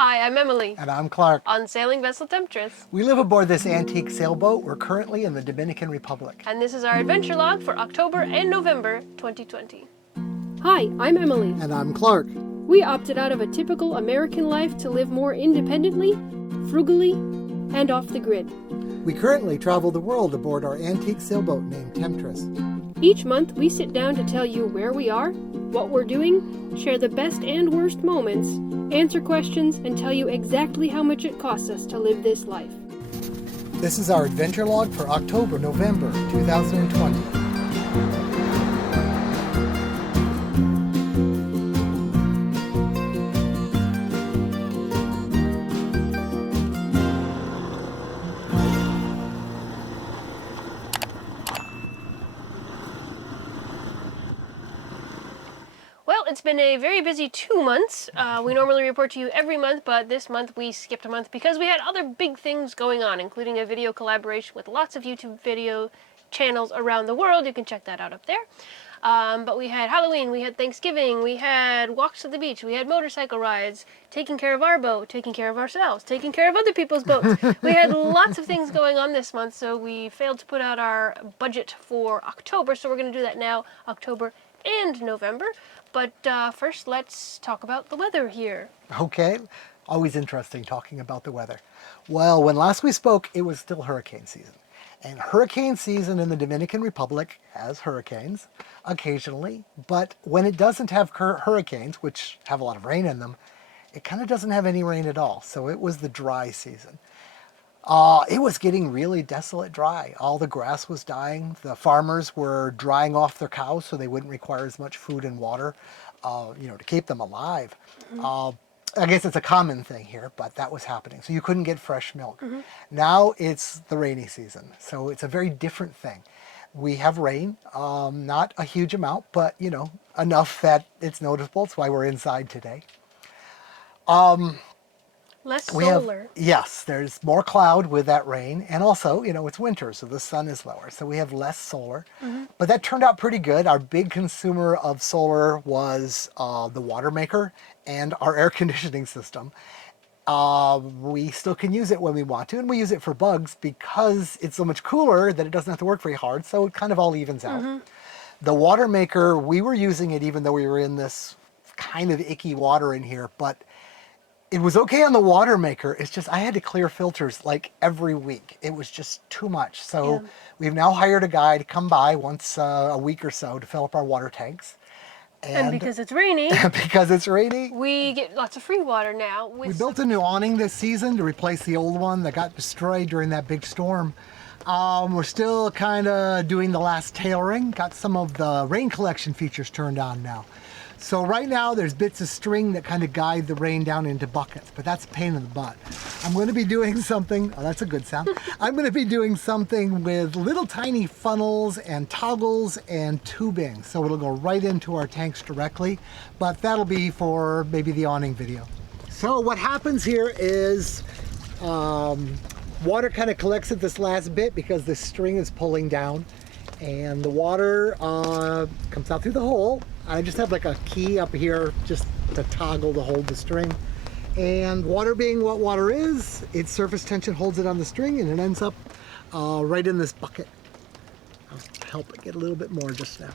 Hi, I'm Emily. And I'm Clark. On Sailing Vessel Temptress. We live aboard this antique sailboat. We're currently in the Dominican Republic. And this is our adventure log for October and November 2020. Hi, I'm Emily. And I'm Clark. We opted out of a typical American life to live more independently, frugally, and off the grid. We currently travel the world aboard our antique sailboat named Temptress. Each month, we sit down to tell you where we are, what we're doing, share the best and worst moments, answer questions, and tell you exactly how much it costs us to live this life. This is our adventure log for October, November 2020. Well, it's been a very busy 2 months. We normally report to you every month, but this month we skipped a month because we had other big things going on, including a video collaboration with lots of YouTube video channels around the world. You can check that out up there. But we had Halloween, we had Thanksgiving, we had walks to the beach, we had motorcycle rides, taking care of our boat, taking care of ourselves, taking care of other people's boats. We had lots of things going on this month, so we failed to put out our budget for October, so we're going to do that now, October and November. But first, let's talk about the weather here. Okay, always interesting talking about the weather. Well, when last we spoke, it was still hurricane season. And hurricane season in the Dominican Republic has hurricanes occasionally, but when it doesn't have hurricanes, which have a lot of rain in them, it kind of doesn't have any rain at all. So it was the dry season. It was getting really desolate dry. All the grass was dying. The farmers were drying off their cows so they wouldn't require as much food and water, to keep them alive. I guess it's a common thing here, but that was happening. So you couldn't get fresh milk. Now it's the rainy season, so it's a very different thing. We have rain, not a huge amount, but enough that it's noticeable. That's why we're inside today. Less solar. Yes, there's more cloud with that rain, and also, it's winter, so the sun is lower, so we have less solar. But that turned out pretty good. Our big consumer of solar was the water maker and our air conditioning system. We still can use it when we want to, and we use it for bugs because it's so much cooler that it doesn't have to work very hard, so it kind of all evens out. The water maker, we were using it even though we were in this kind of icky water in here, but it was okay on the water maker. It's just I had to clear filters like every week. It was just too much. So we've now hired a guy to come by once a week or so to fill up our water tanks. And because it's rainy, we get lots of free water now. We built a new awning this season to replace the old one that got destroyed during that big storm. We're still kind of doing the last tailoring. Got some of the rain collection features turned on now. So right now there's bits of string that kind of guide the rain down into buckets, but that's a pain in the butt. I'm going to be doing something, oh that's a good sound. I'm going to be doing something with little tiny funnels and toggles and tubing. So it'll go right into our tanks directly, but that'll be for maybe the awning video. So what happens here is water kind of collects at this last bit because the string is pulling down, and the water comes out through the hole. I just have like a key up here just to toggle to hold the string. And water being what water is, its surface tension holds it on the string and it ends up right in this bucket. I'll help it get a little bit more just now.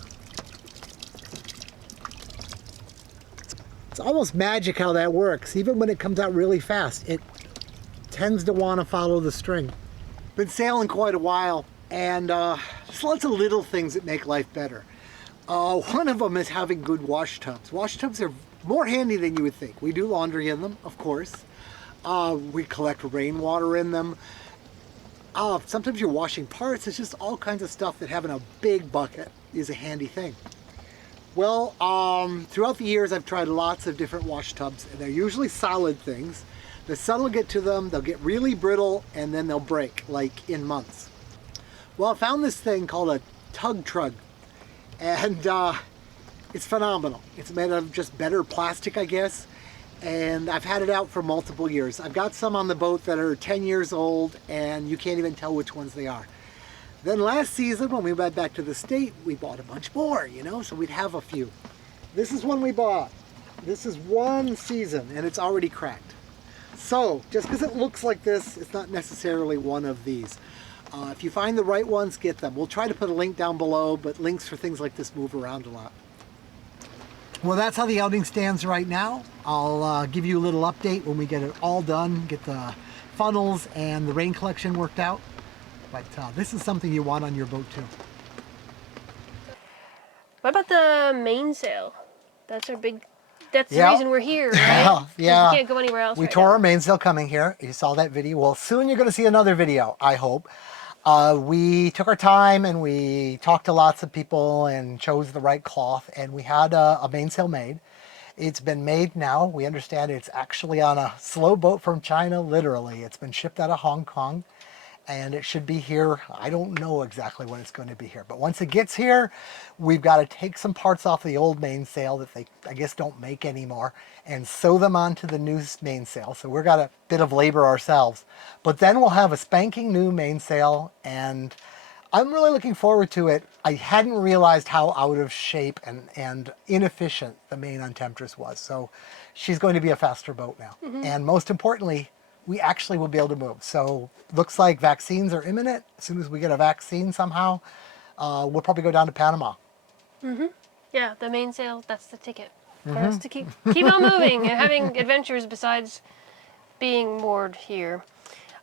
It's almost magic how that works. Even when it comes out really fast, it tends to want to follow the string. Been sailing quite a while, and there's lots of little things that make life better. One of them is having good wash tubs. Wash tubs are more handy than you would think. We do laundry in them, of course. We collect rainwater in them. Sometimes you're washing parts. It's just all kinds of stuff that having a big bucket is a handy thing. Well, throughout the years I've tried lots of different wash tubs, and they're usually solid things. The sun will get to them, they'll get really brittle, and then they'll break, like in months. Well, I found this thing called a tug trug. And it's phenomenal. It's made of just better plastic, I guess. And I've had it out for multiple years. I've got some on the boat that are 10 years old, and you can't even tell which ones they are. Then last season, when we went back to the state, we bought a bunch more, so we'd have a few. This is one we bought. This is one season, and it's already cracked. So, just because it looks like this, it's not necessarily one of these. If you find the right ones, get them. We'll try to put a link down below, but links for things like this move around a lot. Well, that's how the outing stands right now. I'll give you a little update when we get it all done, get the funnels and the rain collection worked out. But this is something you want on your boat too. What about the mainsail? That's our big. That's the reason we're here, right? Yeah. We can't go anywhere else. We right tore now. our mainsail coming here. You saw that video. Well, soon you're going to see another video, I hope. We took our time and we talked to lots of people and chose the right cloth, and we had a mainsail made. It's been made now. We understand it's actually on a slow boat from China, literally. It's been shipped out of Hong Kong. And it should be here. I don't know exactly when it's going to be here, but once it gets here, we've got to take some parts off the old mainsail that they, I guess, don't make anymore and sew them onto the new mainsail. So we've got a bit of labor ourselves, but then we'll have a spanking new mainsail, and I'm really looking forward to it. I hadn't realized how out of shape and inefficient the main Untemptress was. So she's going to be a faster boat now. And most importantly, we actually will be able to move. So looks like vaccines are imminent. As soon as we get a vaccine somehow, we'll probably go down to Panama. Yeah, the mainsail, that's the ticket for us to keep on moving and having adventures besides being moored here.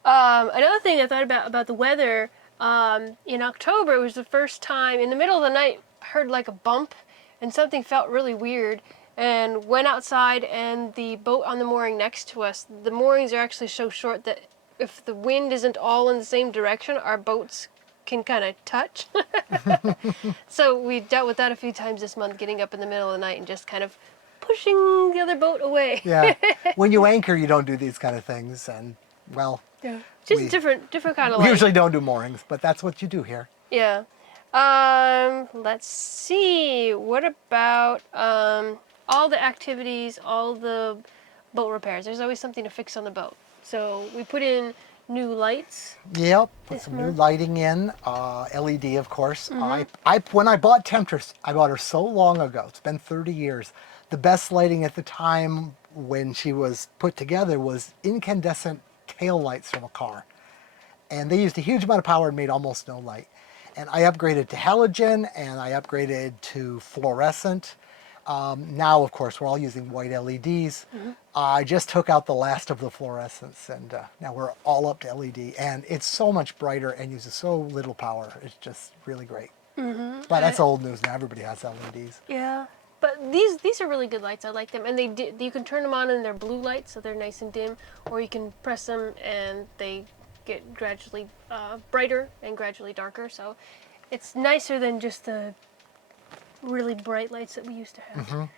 Another thing I thought about the weather, in October, it was the first time, in the middle of the night, I heard like a bump and something felt really weird. And went outside, and the boat on the mooring next to us, the moorings are actually so short that if the wind isn't all in the same direction, our boats can kind of touch. So we dealt with that a few times this month, getting up in the middle of the night and just kind of pushing the other boat away. Yeah. When you anchor, you don't do these kind of things. And, well, Just different kind of we life. usually don't do moorings, but that's what you do here. Yeah. Let's see. What about all the activities, all the boat repairs? There's always something to fix on the boat. So we put in new lights. Yep, put some new lighting in, LED of course. When I bought Temptress, I bought her so long ago, it's been 30 years. The best lighting at the time when she was put together was incandescent tail lights from a car. And they used a huge amount of power and made almost no light. And I upgraded to halogen and I upgraded to fluorescent. Now, of course, we're all using white LEDs. I just took out the last of the fluorescents, and now we're all up to LED. And it's so much brighter and uses so little power. It's just really great. But that's old news now. Everybody has LEDs. Yeah. But these are really good lights. I like them. And you can turn them on and they're blue lights, so they're nice and dim. Or you can press them and they get gradually brighter and gradually darker. So it's nicer than just the really bright lights that we used to have. So,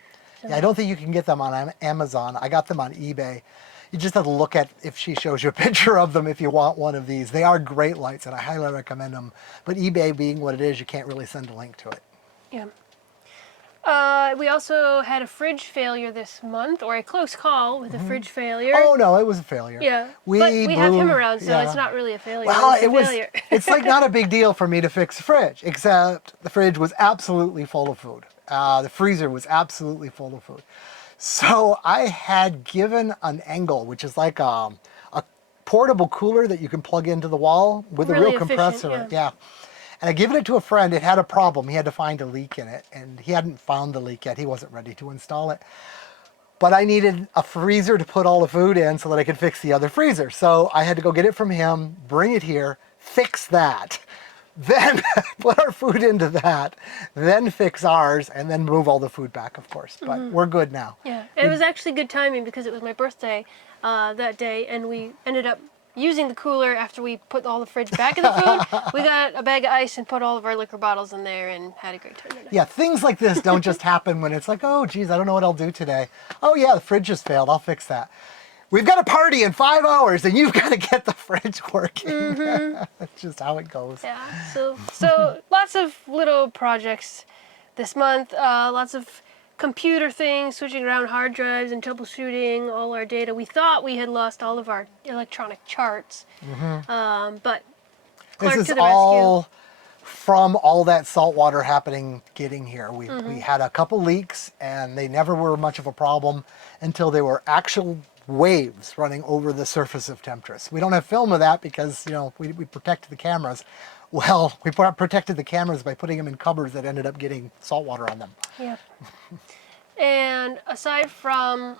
Yeah, I don't think you can get them on Amazon. I got them on eBay. You just have to look at if she shows you a picture of them if you want one of these. They are great lights and I highly recommend them. But eBay being what it is, you can't really send a link to it. Yeah. We also had a fridge failure this month, or a close call with a fridge failure. Oh no, it was a failure. Yeah, but we have him around, so it's not really a failure. Well, it's a failure. It's like not a big deal for me to fix the fridge, except the fridge was absolutely full of food. The freezer was absolutely full of food. So I had given an angle, which is like a portable cooler that you can plug into the wall with Really a real compressor. efficient, Yeah. And I given it to a friend. It had a problem. He had to find a leak in it, and he hadn't found the leak yet. He wasn't ready to install it. But I needed a freezer to put all the food in so that I could fix the other freezer. So I had to go get it from him, bring it here, fix that, then put our food into that, then fix ours, and then move all the food back, of course. But we're good now. Yeah, and it was actually good timing because it was my birthday that day, and we ended up using the cooler after we put all the fridge back in the food. We got a bag of ice and put all of our liquor bottles in there and had a great time that night. Yeah, things like this don't just happen when it's like, oh, geez, I don't know what I'll do today. Oh, yeah, the fridge just failed. I'll fix that. We've got a party in 5 hours, and you've got to get the fridge working. That's just how it goes. Yeah, so lots of little projects this month. Lots of computer things, switching around hard drives and troubleshooting all our data. We thought we had lost all of our electronic charts, but Clark This to is the all rescue. from all that salt water happening, getting here. We had a couple leaks, and they never were much of a problem until they were actual waves running over the surface of Temptress. We don't have film of that because, you know, we protect the cameras. Well, we protected the cameras by putting them in cupboards that ended up getting salt water on them. Yeah. And aside from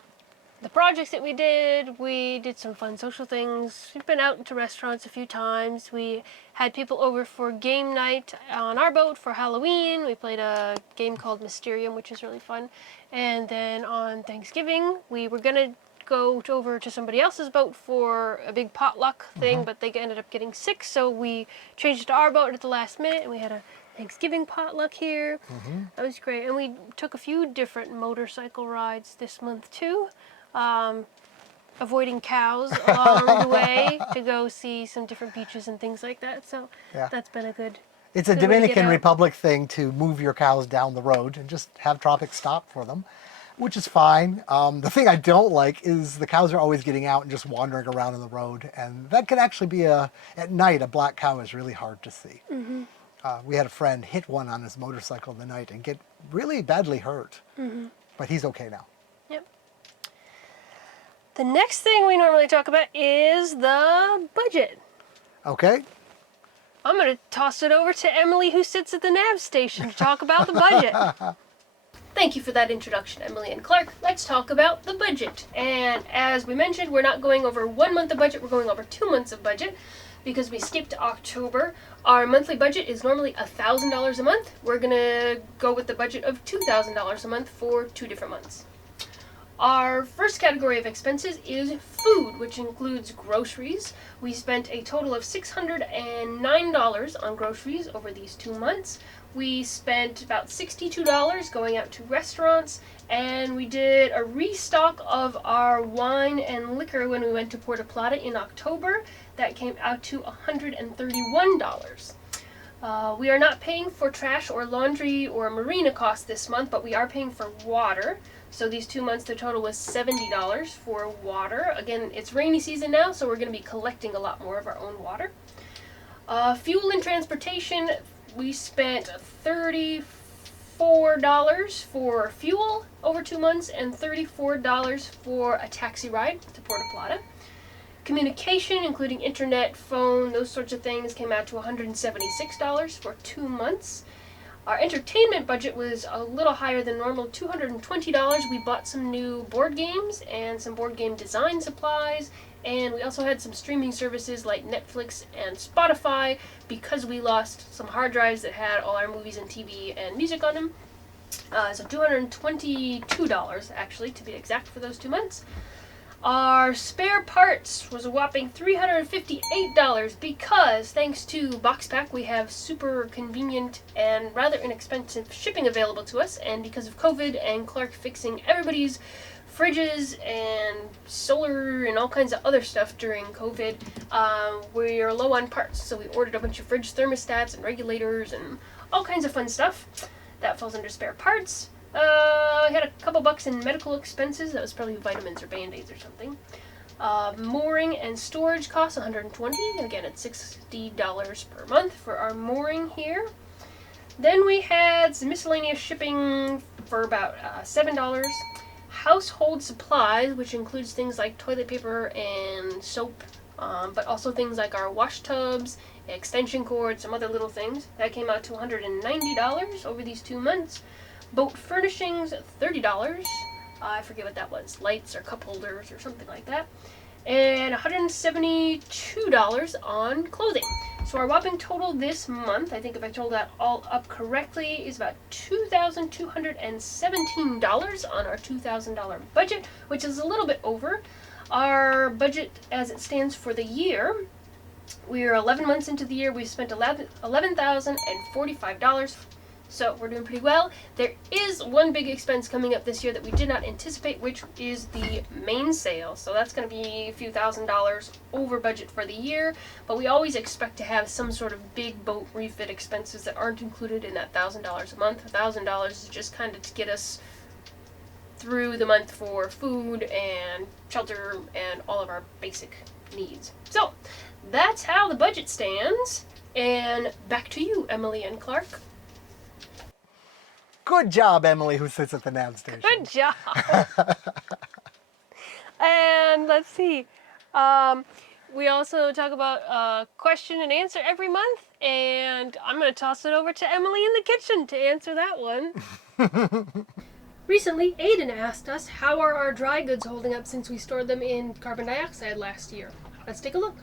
the projects that we did some fun social things. We've been out to restaurants a few times. We had people over for game night on our boat for Halloween. We played a game called Mysterium, which is really fun. And then on Thanksgiving, we were going to go over to somebody else's boat for a big potluck thing, but they ended up getting sick, so we changed it to our boat at the last minute, and we had a Thanksgiving potluck here. That was great. And we took a few different motorcycle rides this month too. Avoiding cows along the way to go see some different beaches and things like that. So Yeah. that's been a good. It's a good way to get Dominican out. Republic thing to move your cows down the road and just have traffic stop for them, which is fine. The thing I don't like is the cows are always getting out and just wandering around on the road, and that could actually be at night, a black cow is really hard to see. We had a friend hit one on his motorcycle the night and get really badly hurt, but he's okay now. Yep. The next thing we normally talk about is the budget. Okay. I'm going to toss it over to Emily, who sits at the nav station, to talk about the budget. Thank you for that introduction, Emily and Clark. Let's talk about the budget. And as we mentioned, we're not going over 1 month of budget, we're going over 2 months of budget because we skipped October. Our monthly budget is normally $1,000 a month. We're going to go with the budget of $2,000 a month for 2 different months. Our first category of expenses is food, which includes groceries. We spent a total of $609 on groceries over these 2 months. We spent about $62 going out to restaurants, and we did a restock of our wine and liquor when we went to Puerto Plata in October. That came out to $131. We are not paying for trash or laundry or marina costs this month, but we are paying for water. So these 2 months, the total was $70 for water. Again, it's rainy season now, so we're going to be collecting a lot more of our own water. Fuel and transportation, we spent $34 for fuel over 2 months and $34 for a taxi ride to Puerto Plata. Communication, including internet, phone, those sorts of things, came out to $176 for 2 months. Our entertainment budget was a little higher than normal, $220. We bought some new board games and some board game design supplies, and we also had some streaming services like Netflix and Spotify because we lost some hard drives that had all our movies and TV and music on them. So $222 actually, to be exact, for those 2 months. Our spare parts was a whopping $358 because, thanks to BoxPack, we have super convenient and rather inexpensive shipping available to us, and because of COVID and Clark fixing everybody's fridges and solar and all kinds of other stuff during COVID, we are low on parts, so we ordered a bunch of fridge thermostats and regulators and all kinds of fun stuff. That falls under spare parts. I had a couple bucks in medical expenses. That was probably vitamins or Band-Aids or something. Mooring and storage costs $120. Again, it's $60 per month for our mooring here. Then we had some miscellaneous shipping for about $7. Household supplies, which includes things like toilet paper and soap, but also things like our Washtubs, extension cords, some other little things. That came out to $190 over these 2 months. Boat furnishings, $30. I forget what that was. Lights or cup holders or something like that. And $172 on clothing. So our whopping total this month, I think if I total that all up correctly, is about $2,217 on our $2,000 budget, which is a little bit over. Our budget as it stands for the year, we are 11 months into the year. We've spent $11,045. So we're doing pretty well. There is one big expense coming up this year that we did not anticipate, which is the mainsail. So that's going to be a few $1,000s over budget for the year, but we always expect to have some sort of big boat refit expenses that aren't included in that $1,000 a month. $1,000 is just kind of to get us through the month for food and shelter and all of our basic needs. So that's how the budget stands. And back to you, Emily and Clark. Good job, Emily, who sits at the nav station. Good job. And let's see. We also talk about question and answer every month, and I'm going to toss it over to Emily in the kitchen to answer that one. Recently, Aiden asked us how are our dry goods holding up since we stored them in carbon dioxide last year. Let's take a look.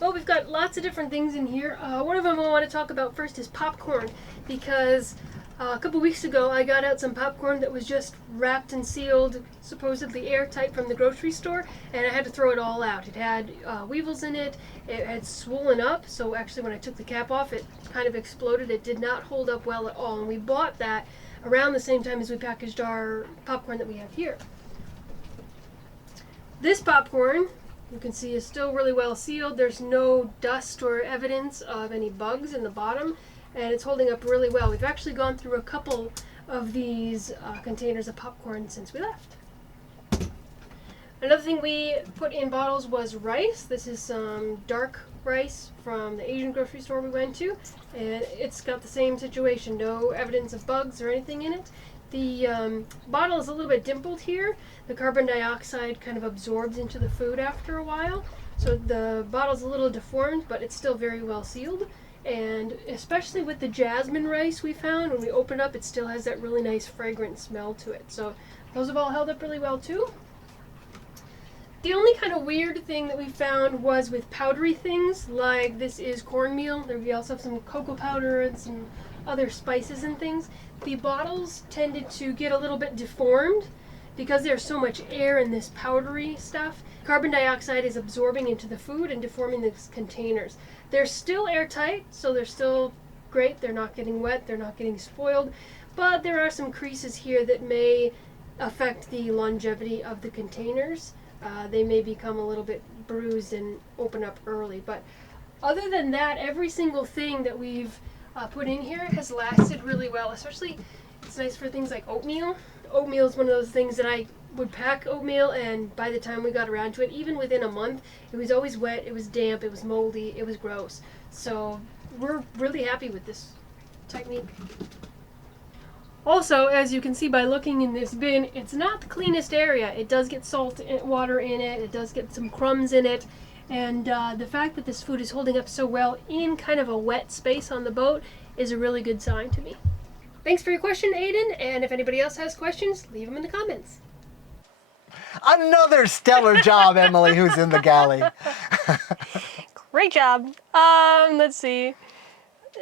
Well, we've got lots of different things in here. One of them I want to talk about first is popcorn, because a couple weeks ago I got out some popcorn that was just wrapped and sealed, supposedly airtight from the grocery store, and I had to throw it all out. It had weevils in it, it had swollen up, so actually when I took the cap off it kind of exploded. It did not hold up well at all, and we bought that around the same time as we packaged our popcorn that we have here. This popcorn, you can see, is still really well sealed. There's no dust or evidence of any bugs in the bottom, and it's holding up really well. We've actually gone through a couple of these containers of popcorn since we left. Another thing we put in bottles was rice. This is some dark rice from the Asian grocery store we went to, and it's got the same situation. No evidence of bugs or anything in it. The bottle is a little bit dimpled here. The carbon dioxide kind of absorbs into the food after a while, so the bottle's a little deformed, but it's still very well sealed. And especially with the jasmine rice we found, when we open it up, it still has that really nice fragrant smell to it. So those have all held up really well too. The only kind of weird thing that we found was with powdery things, like this is cornmeal. We also have some cocoa powder and some other spices and things. The bottles tended to get a little bit deformed because there's so much air in this powdery stuff. Carbon dioxide is absorbing into the food and deforming the containers. They're still airtight, so they're still great. They're not getting wet, they're not getting spoiled, but there are some creases here that may affect the longevity of the containers. They may become a little bit bruised and open up early, but other than that, every single thing that we've put in here has lasted really well. Especially, it's nice for things like oatmeal. Oatmeal is one of those things that I would pack oatmeal, and by the time we got around to it, even within a month, it was always wet, it was damp, it was moldy, it was gross. So we're really happy with this technique. Also, as you can see by looking in this bin, it's not the cleanest area. It does get salt and water in it, it does get some crumbs in it, and the fact that this food is holding up so well in kind of a wet space on the boat is a really good sign to me. Thanks for your question, Aiden, and if anybody else has questions, leave them in the comments. Another stellar job, Emily, who's in the galley. Great job. Let's see.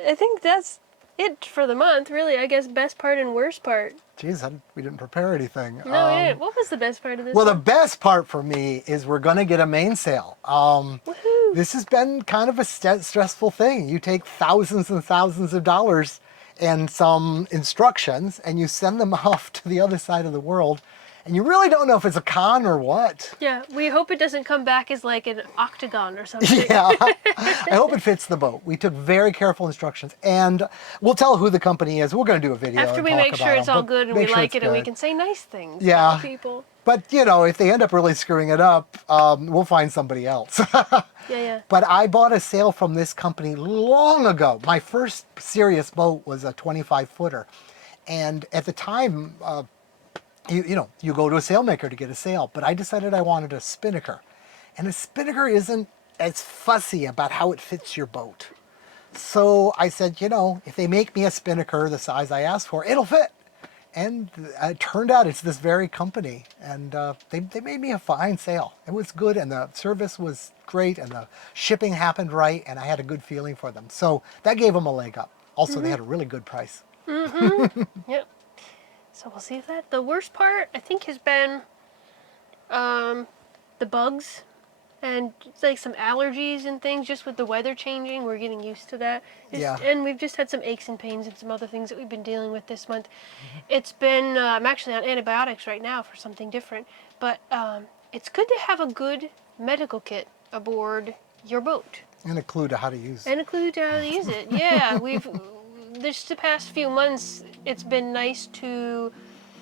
I think that's it for the month, really. I guess best part and worst part. Jeez, we didn't prepare anything. No, we didn't. What was the best part of this Well, one? the best part for me is we're going to get a mainsail. Woohoo! This has been kind of a stressful thing. You take thousands and thousands of dollars and some instructions, and you send them off to the other side of the world, and you really don't know if it's a con or what. Yeah, we hope it doesn't come back as like an octagon or something. Yeah, I hope it fits the boat. We took very careful instructions, and we'll tell who the company is. We're going to do a video After and we talk make sure about it's them, all but good and make we sure like it's it and we good. can say nice things Yeah. to people. But, you know, if they end up really screwing it up, we'll find somebody else. Yeah. But I bought a sail from this company long ago. My first serious boat was a 25-footer. And at the time, you go to a sailmaker to get a sail. But I decided I wanted a spinnaker. And a spinnaker isn't as fussy about how it fits your boat. So I said, if they make me a spinnaker the size I asked for, it'll fit. And it turned out it's this very company, and they made me a fine sail. It was good, and the service was great, and the shipping happened right, and I had a good feeling for them. So that gave them a leg up. Also, they had a really good price. Yep. So we'll see if the worst part, I think, has been the bugs and like some allergies and things. Just with the weather changing, we're getting used to that. Yeah. And we've just had some aches and pains and some other things that we've been dealing with this month. It's been, I'm actually on antibiotics right now for something different, but it's good to have a good medical kit aboard your boat. And a clue to how to use it. And a clue to how to use it. Yeah, this the past few months, it's been nice to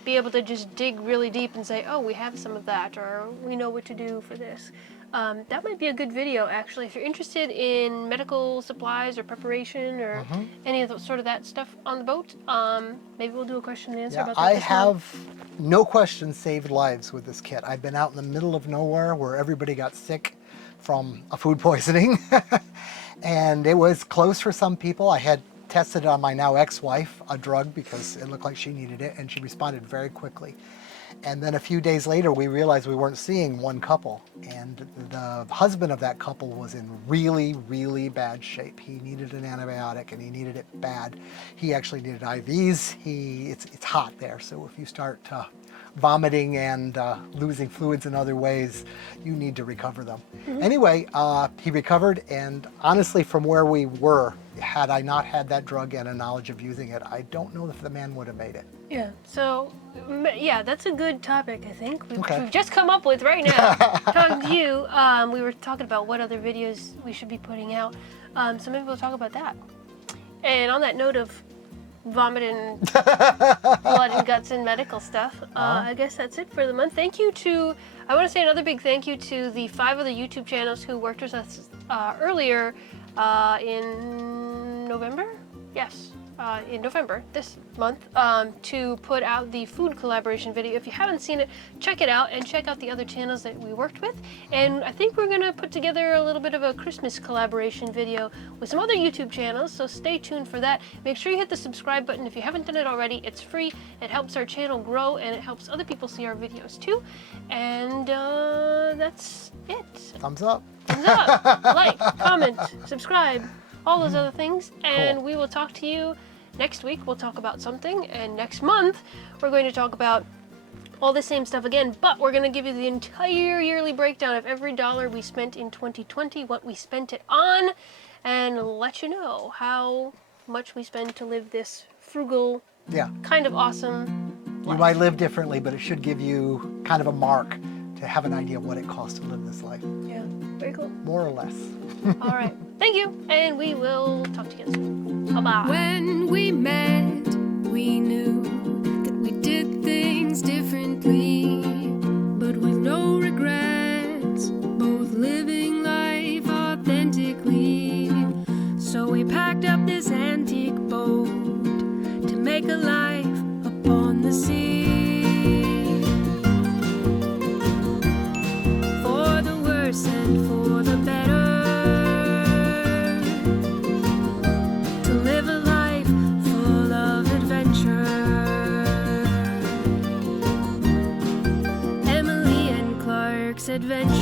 be able to just dig really deep and say, oh, we have some of that, or we know what to do for this. That might be a good video, actually. If you're interested in medical supplies or preparation or any of sort of that stuff on the boat, maybe we'll do a question and answer Yeah, about that. I this month. have no question saved lives with this kit. I've been out in the middle of nowhere where everybody got sick from a food poisoning. And it was close for some people. I had tested on my now ex-wife a drug because it looked like she needed it, and she responded very quickly. And then a few days later, we realized we weren't seeing one couple, and the husband of that couple was in really, really bad shape. He needed an antibiotic, and he needed it bad. He actually needed IVs. It's hot there, so if you start vomiting and losing fluids in other ways, you need to recover them. Anyway, he recovered, and honestly, from where we were, had I not had that drug and a knowledge of using it, I don't know if the man would have made it. Yeah, so, yeah, that's a good topic, I think. We've Okay. just come up with right now. Talking to you, we were talking about what other videos we should be putting out. So maybe we'll talk about that. And on that note of vomit and blood and guts and medical stuff, I guess that's it for the month. Thank you to, I want to say another big thank you to the 5 other YouTube channels who worked with us earlier in November? Yes. In November, this month, to put out the food collaboration video. If you haven't seen it, check it out and check out the other channels that we worked with. And I think we're gonna put together a little bit of a Christmas collaboration video with some other YouTube channels, so stay tuned for that. Make sure you hit the subscribe button if you haven't done it already. It's free, it helps our channel grow, and it helps other people see our videos too. And that's it. Thumbs up. Thumbs up, like, comment, subscribe, all those other things, and Cool. we will talk to you next week. We'll talk about something, and next month we're going to talk about all the same stuff again, but we're going to give you the entire yearly breakdown of every dollar we spent in 2020, what we spent it on, and let you know how much we spend to live this frugal, Yeah. kind of awesome You life. might live differently, but it should give you kind of a mark to have an idea of what it costs to live this life, Yeah, very cool. more or less. All right, thank you, and we will talk to you again soon. Bye-bye. When we met, we knew that we did things differently, but with no regrets, both living life authentically. So we packed up this antique boat to make a life upon the sea. For the worse and for the better, to live a life full of adventure. Emily and Clark's adventure.